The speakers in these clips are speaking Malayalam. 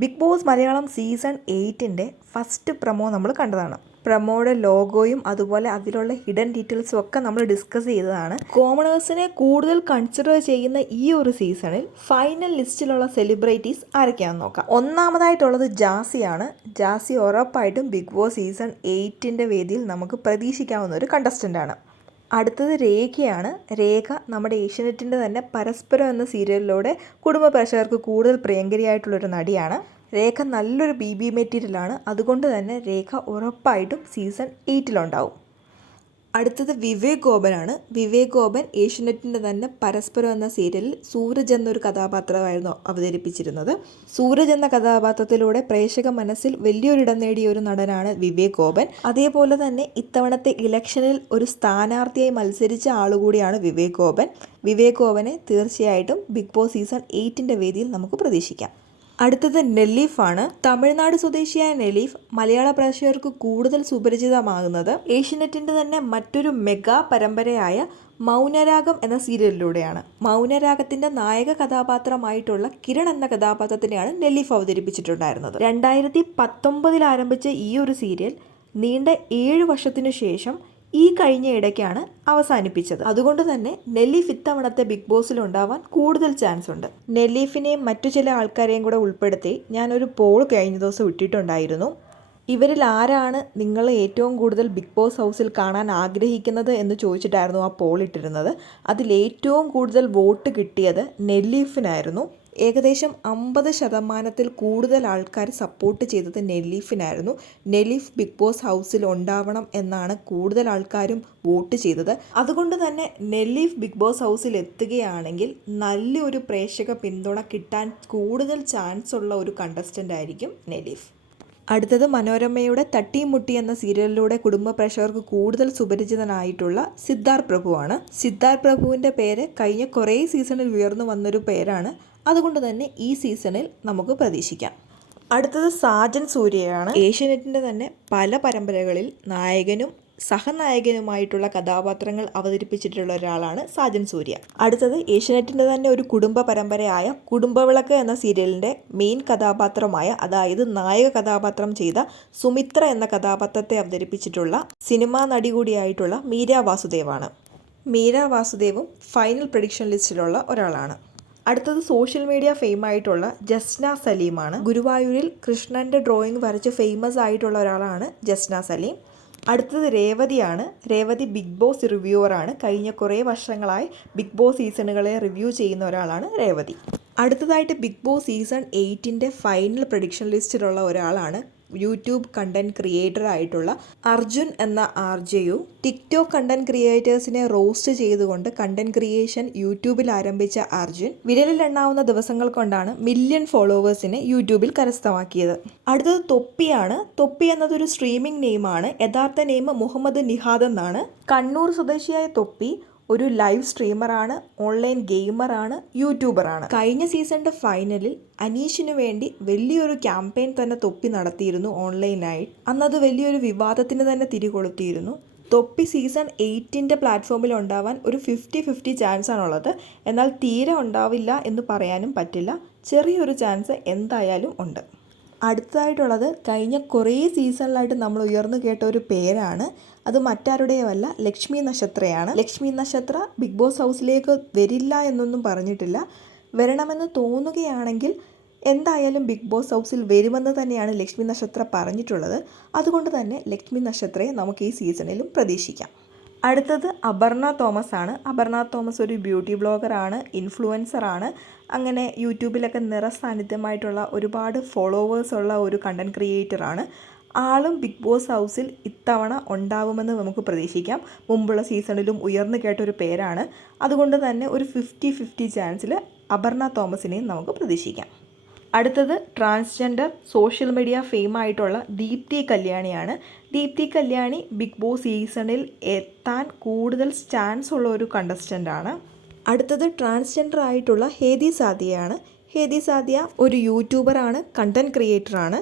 ബിഗ് ബോസ് മലയാളം സീസൺ 8ൻ്റെ ഫസ്റ്റ് പ്രൊമോ നമ്മൾ കണ്ടതാണ്. പ്രൊമോയുടെ ലോഗോയും അതുപോലെ അതിലുള്ള ഹിഡൻ ഡീറ്റെയിൽസും ഒക്കെ നമ്മൾ ഡിസ്കസ് ചെയ്തതാണ്. കോമണേഴ്സിനെ കൂടുതൽ കൺസിഡർ ചെയ്യുന്ന ഈ ഒരു സീസണിൽ ഫൈനൽ ലിസ്റ്റിലുള്ള സെലിബ്രിറ്റീസ് ആരൊക്കെയാണെന്ന് നോക്കാം. ഒന്നാമതായിട്ടുള്ളത് ജാസിയാണ്. ജാസി ഉറപ്പായിട്ടും ബിഗ് ബോസ് സീസൺ 8ൻ്റെ വേദിയിൽ നമുക്ക് പ്രതീക്ഷിക്കാവുന്ന ഒരു കണ്ടസ്റ്റൻ്റാണ്. അടുത്തത് രേഖയാണ്. രേഖ നമ്മുടെ ഏഷ്യാനെറ്റിൻ്റെ തന്നെ പരസ്പരം എന്ന സീരിയലിലൂടെ കുടുംബ പ്രേക്ഷകർക്ക് കൂടുതൽ പ്രിയങ്കരിയായിട്ടുള്ളൊരു നടിയാണ്. രേഖ നല്ലൊരു BB മെറ്റീരിയലാണ്. അതുകൊണ്ട് തന്നെ രേഖ ഉറപ്പായിട്ടും സീസൺ 8 അടുത്തത് വിവേക് ഗോപനാണ്. വിവേക് ഗോപൻ ഏഷ്യാനെറ്റിൻ്റെ തന്നെ പരസ്പരം എന്ന സീരിയലിൽ സൂരജ് എന്നൊരു കഥാപാത്രമായിരുന്നു അവതരിപ്പിച്ചിരുന്നത്. സൂരജ് എന്ന കഥാപാത്രത്തിലൂടെ പ്രേക്ഷക മനസ്സിൽ വലിയൊരിടം നേടിയ ഒരു നടനാണ് വിവേക് ഗോപൻ. അതേപോലെ തന്നെ ഇത്തവണത്തെ ഇലക്ഷനിൽ ഒരു സ്ഥാനാർത്ഥിയായി മത്സരിച്ച ആളുകൂടിയാണ് വിവേക് ഗോപൻ. വിവേക് ഗോപനെ തീർച്ചയായിട്ടും ബിഗ് ബോസ് സീസൺ 8ൻ്റെ വേദിയിൽ നമുക്ക് പ്രതീക്ഷിക്കാം. അടുത്തത് നെല്ലീഫാണ്. തമിഴ്നാട് സ്വദേശിയായ നെല്ലീഫ് മലയാള പ്രേക്ഷകർക്ക് കൂടുതൽ സുപരിചിതമാകുന്നത് ഏഷ്യാനെറ്റിൻ്റെ തന്നെ മറ്റൊരു മെഗാ പരമ്പരയായ മൗനരാഗം എന്ന സീരിയലിലൂടെയാണ്. മൗനരാഗത്തിൻ്റെ നായക കഥാപാത്രമായിട്ടുള്ള കിരൺ എന്ന കഥാപാത്രത്തിനെയാണ് നെല്ലീഫ് അവതരിപ്പിച്ചിട്ടുണ്ടായിരുന്നത്. 2019 ആരംഭിച്ച ഈ ഒരു സീരിയൽ നീണ്ട 7 വർഷത്തിനു ശേഷം ഈ കഴിഞ്ഞ ഇടയ്ക്കാണ് അവസാനിപ്പിച്ചത്. അതുകൊണ്ട് തന്നെ നെല്ലീഫ് ഇത്തവണത്തെ ബിഗ് ബോസിൽ ഉണ്ടാവാൻ കൂടുതൽ ചാൻസ് ഉണ്ട്. നെല്ലീഫിനെയും മറ്റു ചില ആൾക്കാരെയും കൂടെ ഉൾപ്പെടുത്തി ഞാനൊരു പോൾ കഴിഞ്ഞ ദിവസം ഇട്ടിട്ടുണ്ടായിരുന്നു. ഇവരിൽ ആരാണ് നിങ്ങൾ ഏറ്റവും കൂടുതൽ ബിഗ് ബോസ് ഹൗസിൽ കാണാൻ ആഗ്രഹിക്കുന്നത് എന്ന് ചോദിച്ചിട്ടായിരുന്നു ആ പോൾ ഇട്ടിരുന്നത്. അതിൽ ഏറ്റവും കൂടുതൽ വോട്ട് കിട്ടിയത് നെല്ലീഫിനായിരുന്നു. ഏകദേശം 50% കൂടുതൽ ആൾക്കാർ സപ്പോർട്ട് ചെയ്തത് നെല്ലീഫിനായിരുന്നു. നെല്ലീഫ് ബിഗ് ബോസ് ഹൗസിൽ ഉണ്ടാവണം എന്നാണ് കൂടുതൽ ആൾക്കാരും വോട്ട് ചെയ്തത്. അതുകൊണ്ട് തന്നെ നെല്ലീഫ് ബിഗ് ബോസ് ഹൗസിൽ എത്തുകയാണെങ്കിൽ നല്ലൊരു പ്രേക്ഷക പിന്തുണ കിട്ടാൻ കൂടുതൽ ചാൻസ് ഉള്ള ഒരു കണ്ടസ്റ്റൻ്റ് ആയിരിക്കും നെല്ലീഫ്. അടുത്തത് മനോരമയുടെ തട്ടിമുട്ടി എന്ന സീരിയലിലൂടെ കുടുംബ പ്രേക്ഷകർക്ക് കൂടുതൽ സുപരിചിതനായിട്ടുള്ള സിദ്ധാർത്ഥ് പ്രഭുവാണ്. സിദ്ധാർത്ഥ് പ്രഭുവിൻ്റെ പേര് കഴിഞ്ഞ കുറേ സീസണിൽ ഉയർന്നു വന്നൊരു പേരാണ്. അതുകൊണ്ട് തന്നെ ഈ സീസണിൽ നമുക്ക് പ്രതീക്ഷിക്കാം. അടുത്തത് സാജൻ സൂര്യയാണ്. ഏഷ്യാനെറ്റിൻ്റെ തന്നെ പല പരമ്പരകളിൽ നായകനും സഹനായകനുമായിട്ടുള്ള കഥാപാത്രങ്ങൾ അവതരിപ്പിച്ചിട്ടുള്ള ഒരാളാണ് സാജൻ സൂര്യ. അടുത്തത് ഏഷ്യാനെറ്റിൻ്റെ തന്നെ ഒരു കുടുംബ പരമ്പരയായ കുടുംബവിളക്ക് എന്ന സീരിയലിൻ്റെ മെയിൻ കഥാപാത്രമായ, അതായത് നായക കഥാപാത്രം ചെയ്ത സുമിത്ര എന്ന കഥാപാത്രത്തെ അവതരിപ്പിച്ചിട്ടുള്ള സിനിമാ നടി കൂടിയായിട്ടുള്ള മീര വാസുദേവാണ്. മീര വാസുദേവും ഫൈനൽ പ്രഡിക്ഷൻ ലിസ്റ്റിലുള്ള ഒരാളാണ്. അടുത്തത് സോഷ്യൽ മീഡിയ ഫെയിം ആയിട്ടുള്ള ജസ്ന സലീമാണ്. ഗുരുവായൂരിൽ കൃഷ്ണൻ്റെ ഡ്രോയിങ് വരച്ച് ഫേമസ് ആയിട്ടുള്ള ഒരാളാണ് ജസ്ന സലീം. അടുത്തത് രേവതിയാണ്. രേവതി ബിഗ് ബോസ് റിവ്യൂവറാണ്. കഴിഞ്ഞ കുറേ വർഷങ്ങളായി ബിഗ് ബോസ് സീസണുകളെ റിവ്യൂ ചെയ്യുന്ന ഒരാളാണ് രേവതി. അടുത്തതായിട്ട് ബിഗ് ബോസ് സീസൺ 8ൻ്റെ ഫൈനൽ പ്രഡിക്ഷൻ ലിസ്റ്റിലുള്ള ഒരാളാണ് യൂട്യൂബ് കണ്ടന്റ് ക്രിയേറ്റർ ആയിട്ടുള്ള അർജുൻ എന്ന RJU. ടിക്ടോക്ക് കണ്ടന്റ് ക്രിയേറ്റേഴ്സിനെ റോസ്റ്റ് ചെയ്തുകൊണ്ട് കണ്ടന്റ് ക്രിയേഷൻ യൂട്യൂബിൽ ആരംഭിച്ച അർജുൻ വിരലിലെണ്ണാവുന്ന ദിവസങ്ങൾ കൊണ്ടാണ് മില്യൺ ഫോളോവേഴ്സിനെ യൂട്യൂബിൽ കരസ്ഥമാക്കിയത്. അടുത്തത് തൊപ്പിയാണ്. തൊപ്പി എന്നതൊരു സ്ട്രീമിംഗ് നെയിമാണ്. യഥാർത്ഥ നെയിം മുഹമ്മദ് നിഹാദ് എന്നാണ്. കണ്ണൂർ സ്വദേശിയായ തൊപ്പി ഒരു ലൈവ് സ്ട്രീമറാണ്, ഓൺലൈൻ ഗെയിമറാണ്, യൂട്യൂബറാണ്. കഴിഞ്ഞ സീസണിൻ്റെ ഫൈനലിൽ അനീഷിനു വേണ്ടി വലിയൊരു ക്യാമ്പയിൻ തന്നെ തൊപ്പി നടത്തിയിരുന്നു ഓൺലൈനായി. അന്നത് വലിയൊരു വിവാദത്തിന് തന്നെ തിരികൊളുത്തിയിരുന്നു. തൊപ്പി സീസൺ 8ൻ്റെ പ്ലാറ്റ്ഫോമിൽ ഉണ്ടാവാൻ ഒരു 50-50 ചാൻസ് ആണുള്ളത്. എന്നാൽ തീരെ ഉണ്ടാവില്ല എന്ന് പറയാനും പറ്റില്ല. ചെറിയൊരു ചാൻസ് എന്തായാലും ഉണ്ട്. അടുത്തതായിട്ടുള്ളത് കഴിഞ്ഞ കുറേ സീസണിലായിട്ട് നമ്മൾ ഉയർന്നു കേട്ട ഒരു പേരാണ്. അത് മറ്റാരുടെയുമല്ല, ലക്ഷ്മി നക്ഷത്രയാണ്. ലക്ഷ്മി നക്ഷത്ര ബിഗ് ബോസ് ഹൗസിലേക്ക് വരില്ല എന്നൊന്നും പറഞ്ഞിട്ടില്ല. വരണമെന്ന് തോന്നുകയാണെങ്കിൽ എന്തായാലും ബിഗ് ബോസ് ഹൗസിൽ വരുമെന്ന് തന്നെയാണ് ലക്ഷ്മി നക്ഷത്ര പറഞ്ഞിട്ടുള്ളത്. അതുകൊണ്ട് തന്നെ ലക്ഷ്മി നക്ഷത്രയെ നമുക്ക് ഈ സീസണിലും പ്രതീക്ഷിക്കാം. അടുത്തത് അപർണ തോമസ് ആണ്. അപർണ തോമസ് ഒരു ബ്യൂട്ടി ബ്ലോഗറാണ്, ഇൻഫ്ലുവൻസറാണ്. അങ്ങനെ യൂട്യൂബിലൊക്കെ നിറസാന്നിധ്യമായിട്ടുള്ള ഒരുപാട് ഫോളോവേഴ്സ് ഉള്ള ഒരു കണ്ടന്റ് ക്രിയേറ്ററാണ്. ആളും ബിഗ് ബോസ് ഹൗസിൽ ഇത്തവണ ഉണ്ടാവുമെന്ന് നമുക്ക് പ്രതീക്ഷിക്കാം. മുമ്പുള്ള സീസണിലും ഉയർന്നു കേട്ടൊരു പേരാണ്. അതുകൊണ്ട് തന്നെ ഒരു 50-50 ചാൻസിൽ അപർണ തോമസിനെയും നമുക്ക് പ്രതീക്ഷിക്കാം. അടുത്തത് ട്രാൻസ്ജെൻഡർ സോഷ്യൽ മീഡിയ ഫെയിം ആയിട്ടുള്ള ദീപ്തി കല്യാണിയാണ്. ദീപ്തി കല്യാണി ബിഗ് ബോസ് സീസണിൽ എത്താൻ കൂടുതൽ ചാൻസ് ഉള്ള ഒരു കണ്ടസ്റ്റൻ്റ് ആണ്. അടുത്തത് ട്രാൻസ്ജെൻഡർ ആയിട്ടുള്ള ഹേദി സാദിയയാണ്. ഹേദി സാദിയ ഒരു യൂട്യൂബറാണ്, കണ്ടന്റ് ക്രിയേറ്ററാണ്.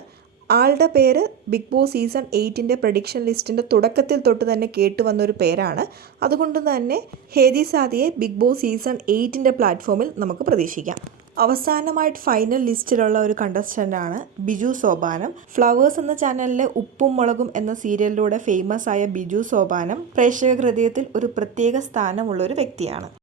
ആളുടെ പേര് ബിഗ് ബോസ് സീസൺ 8ൻ്റെ പ്രഡിക്ഷൻ ലിസ്റ്റിൻ്റെ തുടക്കത്തിൽ തൊട്ട് തന്നെ കേട്ട് വന്നൊരു പേരാണ്. അതുകൊണ്ട് തന്നെ ഹേദി സാദിയെ ബിഗ് ബോസ് സീസൺ 8ൻ്റെ പ്ലാറ്റ്ഫോമിൽ നമുക്ക് പ്രതീക്ഷിക്കാം. അവസാനമായിട്ട് ഫൈനൽ ലിസ്റ്റിലുള്ള ഒരു കണ്ടസ്റ്റൻ്റാണ് ബിജു സോപാനം. ഫ്ലവേഴ്സ് എന്ന ചാനലിലെ ഉപ്പും മുളകും എന്ന സീരിയലിലൂടെ ഫേമസ് ആയ ബിജു സോപാനം പ്രേക്ഷക ഹൃദയത്തിൽ ഒരു പ്രത്യേക സ്ഥാനമുള്ള ഒരു വ്യക്തിയാണ്.